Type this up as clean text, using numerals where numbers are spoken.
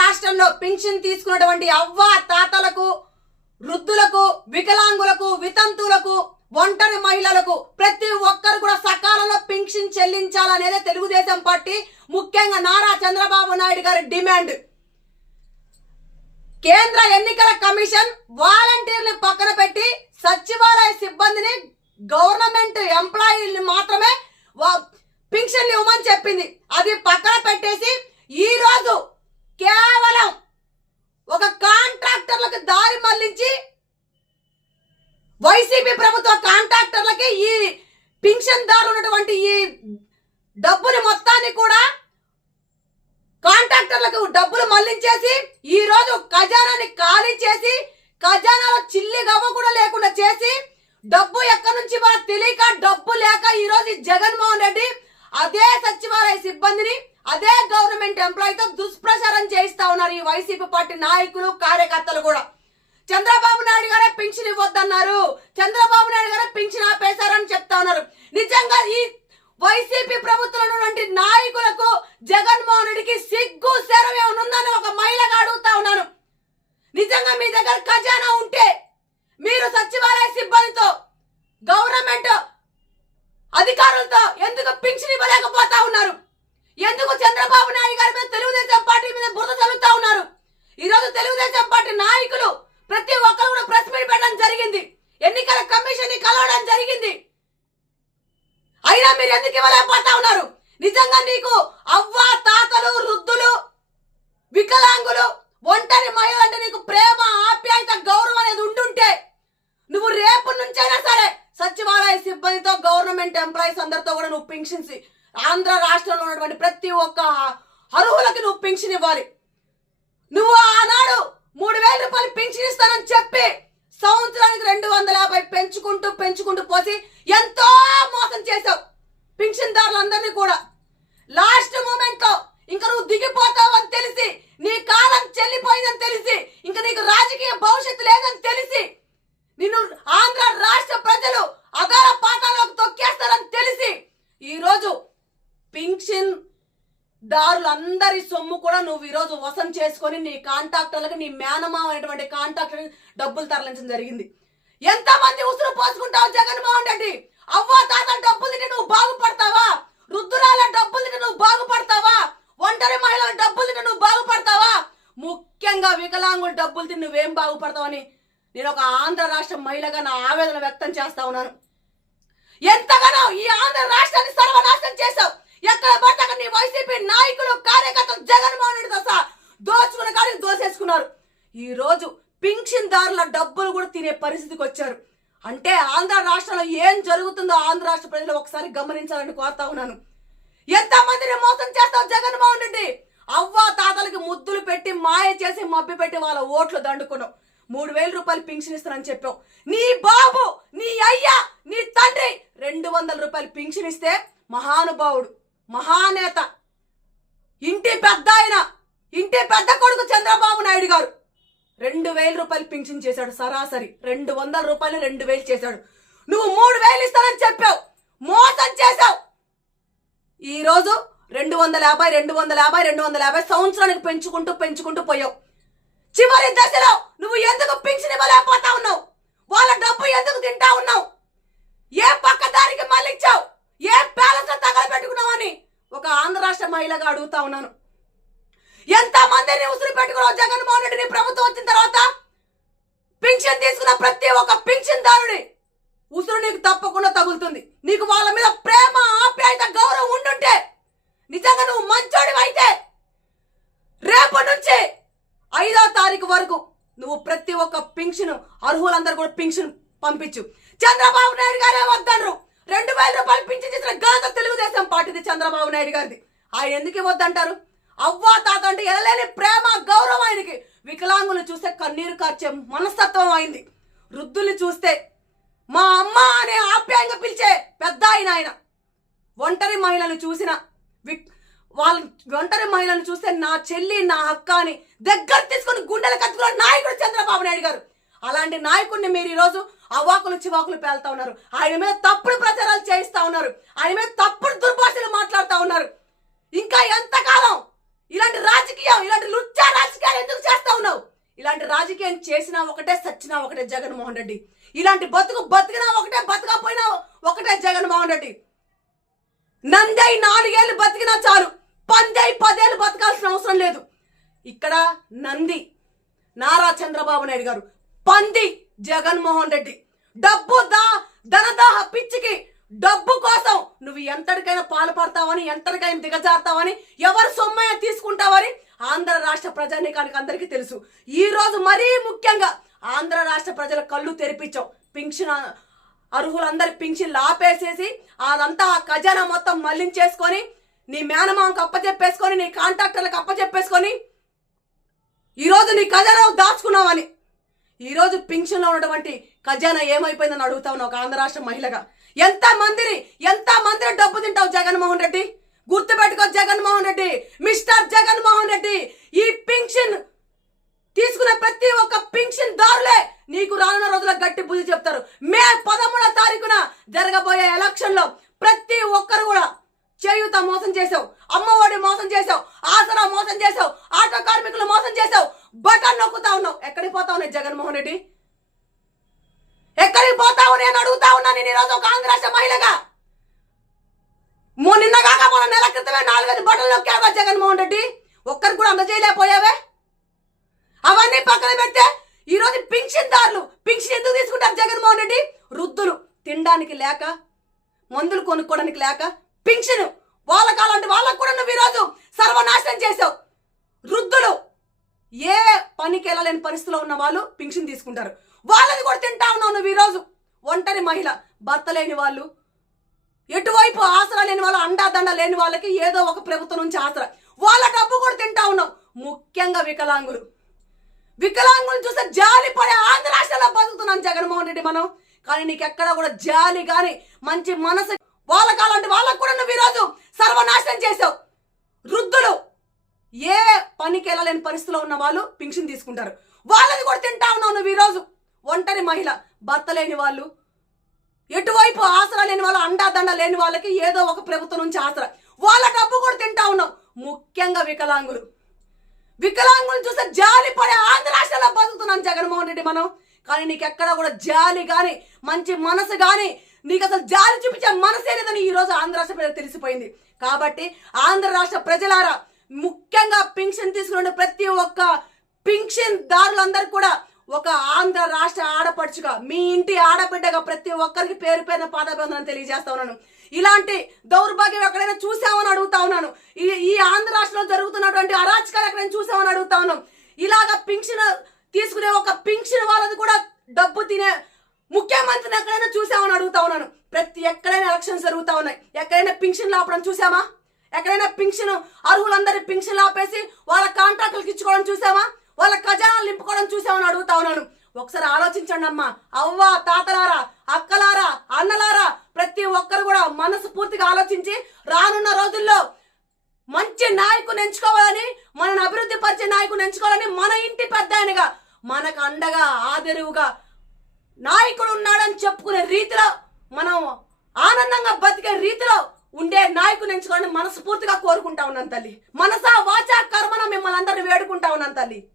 రాష్ట్రంలో పింఛన్ తీసుకున్నటువంటి అవ్వ తాతలకు, వృద్ధులకు, వికలాంగులకు, వితంతువులకు, ఒంటరి మహిళలకు ప్రతి ఒక్కరు కూడా సకాలంలో పింఛన్ చెల్లించాలనేదే తెలుగుదేశం పార్టీ, ముఖ్యంగా నారా చంద్రబాబు నాయుడు గారి డిమాండ్. కేంద్ర ఎన్నికల కమిషన్ వాలంటీర్ని పక్కన పెట్టి సచివాలయ సిబ్బందిని, గవర్నమెంట్ ఎంప్లాయీని మాత్రమే పింఛన్లు ఇవ్వమని చెప్పింది. అది పక్కన పెట్టేసి ఈ రోజు కేవలం ఒక కాంట్రాక్టర్లకు దారి మళ్లించి వైసీపీ ప్రభుత్వ కాంట్రాక్టర్లకి ఈ పింఛన్ దారు ఉన్నటువంటి ఈ డబ్బుని మొత్తాన్ని కూడా కాంట్రాక్టర్లకు డబ్బులు మళ్లించేసి ఈ రోజు ఖజానాని ఖాళీ చేసి, ఖజానాలో చిల్లి గవ్వ కూడా లేకుండా చేసి, డబ్బు ఎక్కడి నుంచి మనకు తెలియక, డబ్బు లేక ఈ రోజు జగన్మోహన్ రెడ్డి అదే సచివాలయ సిబ్బందిని, అదే గవర్నమెంట్ ఎంప్లాయీతో దుష్ప్రచారం చేయిస్తా ఉన్నారు ఈ వైసీపీ పార్టీ నాయకులు, కార్యకర్తలు కూడా. చంద్రబాబు నాయుడు గారే పింఛన్ ఇవ్వద్దన్నారు, చంద్రబాబు నాయుడు గారే పింఛన్ ఆపేశారని చెప్తా ఉన్నారు. నిజంగా ఈ వైసీపీ ప్రభుత్వంలో ఉన్నటువంటి నాయకులకు, జగన్మోహన్ రెడ్డికి సిగ్గు శరం ఏమనుందని ఒక మహిళగా అడుగుతా ఉన్నాను. నిజంగా మీ దగ్గర ఖజానా ఉంటే మీరు సచివాలయ సిబ్బందితో, గవర్నమెంట్ అధికారులతో ఎందుకు పింఛన్ ఇవ్వలేకపోతా ఉన్నారు? ఎందుకు చంద్రబాబు నాయుడు గారి మీద, తెలుగుదేశం పార్టీ మీద బురద చల్లుతా ఉన్నారు? ఈ రోజు తెలుగుదేశం పార్టీ నాయకులు ప్రతి ఒక్కరు కూడా ప్రెస్ మీట్ పెట్టడం జరిగింది, ఎన్నికల కమిషన్ ని కలవడం జరిగింది. అయినా మీరు ఎందుకు ఇవ్వలేకపోతా ఉన్నారు? నిజంగా నీకు అవ్వ తాతలు, వృద్ధులు, వికలాంగులు, ఒంటరి మహిళలు అంటే నీకు ప్రేమ, ఆప్యాయత, గౌరవం అనేది ఉంటుంటే నువ్వు రేపు నుంచైనా సరే సచివాలయ సిబ్బందితో, గవర్నమెంట్ ఎంప్లాయీస్ అందరితో కూడా నువ్వు పింఛన్స్, ఆంధ్ర రాష్ట్రంలో ఉన్నటువంటి ప్రతి ఒక్క అర్హులకి నువ్వు పింఛన్ ఇవ్వాలి. నువ్వు ఆనాడు 3,000 రూపాయలు పింఛన్ ఇస్తానని చెప్పి సంవత్సరానికి 250 పెంచుకుంటూ పోసి ఎంతో మోసం చేశావు పింఛన్దారులందరినీ కూడా. లాస్ట్ మూమెంట్ లో ఇంకా నువ్వు దిగిపోతావు అని తెలిసి, నీ కాలం చెల్లిపోయిందని తెలిసి, ఇంకా నీకు రాజకీయ భవిష్యత్తు లేదని తెలిసి, నిన్ను ఆంధ్ర రాష్ట్ర ప్రజలు అగార పాతాలకు తొక్కేస్తారని తెలిసి ఈ రోజు పింఛన్ దారులందరి సొమ్ము కూడా నువ్వు ఈ రోజు వసం చేసుకొని నీ కాంట్రాక్టర్లకు, నీ మేనమామ అనేటువంటి కాంట్రాక్టర్ డబ్బులు తరలించడం జరిగింది. ఎంతమంది ఉసురు పోసుకుంటావు జగన్మోహన్ రెడ్డి? అవ్వ తాతల డబ్బులు తింటే నువ్వు బాగుపడతావా? వృద్ధురాల డబ్బులు తింటే నువ్వు బాగుపడతావా? ఒంటరి మహిళల డబ్బులు తింటే నువ్వు బాగుపడతావా? ముఖ్యంగా వికలాంగుల డబ్బులు తింటే నువ్వేం బాగుపడతావని నేను ఒక ఆంధ్ర రాష్ట్ర మహిళగా నా ఆవేదన వ్యక్తం చేస్తా ఉన్నాను. ఎంతగానో ఈ ఆంధ్ర రాష్ట్రాన్ని సర్వనాశనం చేశావు. ఎక్కడ పడితే అక్కడ నీ వైసీపీ నాయకులు, కార్యకర్తలు జగన్మోహన్ రెడ్డితో సహా దోచుకున్న కాడికి దోసేసుకున్నారు. ఈ రోజు పింఛన్దారుల డబ్బులు కూడా తినే పరిస్థితికి వచ్చారు. అంటే ఆంధ్ర రాష్ట్రంలో ఏం జరుగుతుందో ఆంధ్ర రాష్ట్ర ప్రజలు ఒకసారి గమనించాలని కోరుతా ఉన్నాను. ఎంతమందిని మోసం చేస్తావు జగన్మోహన్ రెడ్డి? అవ్వ తాతలకి ముద్దులు పెట్టి, మాయ చేసి, మబ్బి పెట్టి వాళ్ళ ఓట్లు దండుకున్నావు. 3,000 రూపాయలు పింఛన్ ఇస్తానని చెప్పావు. నీ బాబు, నీ అయ్యా, నీ తండ్రి 200 రూపాయలు పింఛన్ ఇస్తే మహానుభావుడు, మహానేత, ఇంటి పెద్ద ఆయన, ఇంటి పెద్ద కొడుకు చంద్రబాబు నాయుడు గారు 2,000 రూపాయలు పింఛన్ చేశాడు. సరాసరి 200 రూపాయలు 2,000 చేశాడు. నువ్వు 3,000 ఇస్తానని చెప్పావు, మోసం చేశావు. ఈ రోజు 250 సంవత్సరానికి పెంచుకుంటూ పోయావు. చివరి దశలో నువ్వు ఎందుకు పింఛన్ ఇవ్వలేకపోతా ఉన్నావు? వాళ్ళ డబ్బు ఎందుకు తింటా ఉన్నావు? ఏ పక్క దారికి మళ్ళించావు? ఏ ప్యాలెస్ లో తగలబెట్టుకున్నావని ఒక ఆంధ్ర రాష్ట్ర మహిళగా అడుగుతా ఉన్నాను. ఎంత మందిని ఉసిరి పెట్టుకున్నావు జగన్మోహన్ రెడ్డి? ప్రభుత్వం వచ్చిన తర్వాత పింఛన్ తీసుకున్న ప్రతి ఒక్క పింఛన్ దారుడి ఉసురు నీకు తప్పకుండా తగులుతుంది. నీకు వాళ్ళ మీద ప్రేమ, ఆప్యాయత, గౌరవం ఉండుంటే, నిజంగా నువ్వు మంచోడి అయితే రేపటి నుంచి 5వ తారీఖు వరకు నువ్వు ప్రతి ఒక్క పింఛను అర్హులందరూ కూడా పింఛను పంపించు. చంద్రబాబు నాయుడు గారే వద్దన్నారు. 2,000 రూపాయలు పింఛన్ చేసిన ఘనత తెలుగుదేశం పార్టీది, చంద్రబాబు నాయుడు గారిది. ఆయన ఎందుకు ఇవ్వద్దంటారు? అవ్వా తాత అంటే ఎనలేని ప్రేమ, గౌరవం ఆయనకి. వికలాంగులు చూస్తే కన్నీరు కార్చే మనస్తత్వం అయింది. వృద్ధుల్ని చూస్తే మా అమ్మ అనే ఆప్యాయంగా పిలిచే పెద్ద ఆయన. ఒంటరి మహిళలు చూస్తే నా చెల్లి, నా అక్క అని దగ్గర తీసుకుని గుండెలు కత్తుకున్న నాయకుడు చంద్రబాబు నాయుడు గారు. అలాంటి నాయకుడిని మీరు ఈరోజు అవాకులు చివాకులు పేలుతా ఉన్నారు. ఆయన మీద తప్పుడు ప్రచారాలు చేయిస్తా ఉన్నారు. ఆయన మీద తప్పుడు దుర్భాషలు మాట్లాడుతూ ఉన్నారు. ఇంకా ఎంతకాలం ఇలాంటి రాజకీయం, ఇలాంటి లుచ్చా ఇలాంటి రాజకీయం చేసినా ఒకటే, సచ్చినా ఒకటే జగన్మోహన్ రెడ్డి. ఇలాంటి బతికినా ఒకటే, బతకపోయినా ఒకటే జగన్మోహన్ రెడ్డి. నందై 4 ఏళ్ళు బతికినా చాలు, పందై 10 ఏళ్ళు బతకాల్సిన అవసరం లేదు. ఇక్కడ నంది నారా చంద్రబాబు నాయుడు గారు, పంది జగన్మోహన్ రెడ్డి. డబ్బు ధనదాహ పిచ్చికి డబ్బు కోసం నువ్వు ఎంతటికైనా పాల్పడతావని, ఎంతటికైనా దిగజారుతావని, ఎవరు సొమ్మయ్య తీసుకుంటావని ఆంధ్ర రాష్ట్ర ప్రజానీకానికి అందరికీ తెలుసు. ఈ రోజు మరీ ముఖ్యంగా ఆంధ్ర రాష్ట్ర ప్రజల కళ్ళు తెరిపించావు. పింఛన్ అర్హులందరి పింఛన్లు ఆపేసేసి అదంతా ఆ ఖజానా మొత్తం మళ్లించేసుకొని, నీ మేనమామకు అప్పచెప్పేసుకొని, నీ కాంట్రాక్టర్లకు అప్పచెప్పేసుకొని ఈరోజు నీ ఖజానా దాచుకున్నావని, ఈరోజు పింఛన్లో ఉన్నటువంటి ఖజానా ఏమైపోయిందని అడుగుతా ఉన్నావు ఒక ఆంధ్ర రాష్ట్ర మహిళగా. ఎంత మందిని డబ్బు తింటావు జగన్మోహన్ రెడ్డి? గుర్తుపెట్టుకో జగన్మోహన్ రెడ్డి, మిస్టర్ జగన్మోహన్ రెడ్డి. ఈ పింఛన్ తీసుకునే ప్రతి ఒక్క పింఛన్ దారులే నీకు రానున్న రోజుల్లో గట్టి బుద్ధి చెప్తారు. మే 13వ తారీఖున జరగబోయే ఎలక్షన్ లో ప్రతి ఒక్కరు కూడా చేయూత మోసం చేసావు, అమ్మఒడి మోసం చేసావు, ఆసరా మోసం చేసావు, ఆటో కార్మికులు మోసం చేసావు, బటన్ నొక్కుతా ఉన్నావు. ఎక్కడికి పోతావు నేను జగన్మోహన్ రెడ్డి? ఎక్కడికి పోతావు నేను అడుగుతా ఉన్నా. నేను ఈరోజు ఒక ఆంధ్ర రాష్ట్ర మహిళగా నిన్నగాక మొన్న నెల క్రితమే 4-5 బటన్లు నొక్కావా జగన్మోహన్ రెడ్డి? ఒక్కరికి కూడా అందజేయలేకపోయావే. అవన్నీ పక్కన పెడితే ఈరోజు పింఛన్దారులు పింఛన్ ఎందుకు తీసుకుంటారు జగన్మోహన్ రెడ్డి? వృద్ధులు తినడానికి లేక, మందులు కొనుక్కోవడానికి లేక పింఛను వాళ్ళకి కూడా నువ్వు ఈరోజు సర్వనాశనం చేసావు. వృద్ధులు ఏ పనికి వెళ్ళలేని పరిస్థితిలో ఉన్న వాళ్ళు పింఛన్ తీసుకుంటారు, వాళ్ళని కూడా తింటా ఉన్నావు నువ్వు ఈరోజు. ఒంటరి మహిళ, భర్త లేని వాళ్ళు, ఎటువైపు ఆసరా లేని వాళ్ళు, అండాదండ లేని వాళ్ళకి ఏదో ఒక ప్రభుత్వం నుంచి ఆసరా, వాళ్ళ డబ్బు కూడా తింటా ఉన్నావు. ముఖ్యంగా వికలాంగులు చూస్తే జాలి పడే ఆంధ్ర రాష్ట్రంలో బతుకుతున్నాను జగన్మోహన్ రెడ్డి మనం. కానీ నీకు ఎక్కడ కూడా జాలి కానీ మంచి మనసు వాళ్ళకి కూడా నువ్వు ఈరోజు సర్వనాశనం చేసావు. వృద్ధులు ఏ పనికి వెళ్ళలేని పరిస్థితిలో ఉన్న వాళ్ళు పింఛన్ తీసుకుంటారు, వాళ్ళని కూడా తింటా ఉన్నావు నువ్వు ఈరోజు. ఒంటరి మహిళ, భర్త లేని వాళ్ళు, ఎటువైపు ఆసరా లేని వాళ్ళు, అండాదండ లేని వాళ్ళకి ఏదో ఒక ప్రభుత్వం నుంచి ఆసరా, వాళ్ళ డబ్బు కూడా తింటా ఉన్నావు. ముఖ్యంగా వికలాంగులు చూస్తే జాలి పడే ఆంధ్ర రాష్ట్రంలో బతుకుతున్నాను జగన్మోహన్ రెడ్డి మనం. కానీ నీకు ఎక్కడ కూడా జాలి కానీ మంచి మనసు కానీ, నీకు అసలు జాలి చూపించే మనసే లేదని ఈ రోజు ఆంధ్ర రాష్ట్ర ప్రజలకు తెలిసిపోయింది. కాబట్టి ఆంధ్ర రాష్ట్ర ప్రజలారా, ముఖ్యంగా పింఛన్ తీసుకునే ప్రతి ఒక్క పింఛన్ దారులందరూ కూడా ఒక ఆంధ్ర రాష్ట్ర ఆడపడుచుగా, మీ ఇంటి ఆడబిడ్డగా ప్రతి ఒక్కరికి పేరు పేరున పాదాభివందనం తెలియజేస్తా ఉన్నాను. ఇలాంటి దౌర్భాగ్యం ఎక్కడైనా చూసామని అడుగుతా ఉన్నాను. ఈ ఆంధ్ర రాష్ట్రంలో జరుగుతున్నటువంటి అరాచకాలు ఎక్కడైనా చూసామని అడుగుతా ఉన్నాం. ఇలాగా పింఛన్ తీసుకునే ఒక పింఛన్ వాళ్ళది కూడా డబ్బు తినే ముఖ్యమంత్రిని ఎక్కడైనా చూసామని అడుగుతా ఉన్నాను. ఎక్కడైనా ఎలక్షన్స్ జరుగుతా ఉన్నాయి, ఎక్కడైనా పింఛన్లు ఆపడం చూసామా? ఎక్కడైనా పింఛన్ అర్హులందరి పింఛన్లు ఆపేసి వాళ్ళ కాంట్రాక్టులకు ఇచ్చుకోవడం చూసామా? వాళ్ళ ఖజానాలు నింపుకోవడం చూసామని అడుగుతా ఉన్నాను. ఒకసారి ఆలోచించండి అమ్మా, అవ్వ, తాతలారా, అక్కలారా, అన్నలారా, ప్రతి ఒక్కరు కూడా మనసు పూర్తిగా ఆలోచించి రానున్న రోజుల్లో మంచి నాయకుని ఎంచుకోవాలని, మనని అభివృద్ధి పరిచే నాయకుని ఎంచుకోవాలని, మన ఇంటి పెద్ద ఆయనగా మనకు అండగా ఆదరువుగా నాయకుడు ఉన్నాడని చెప్పుకునే రీతిలో, మనం ఆనందంగా బతికే రీతిలో ఉండే నాయకుని ఎంచుకోవాలని మనస్ఫూర్తిగా కోరుకుంటా ఉన్నాను తల్లి. మనసా వాచా కర్మన మిమ్మల్ని అందరినీ వేడుకుంటా ఉన్నాను తల్లి.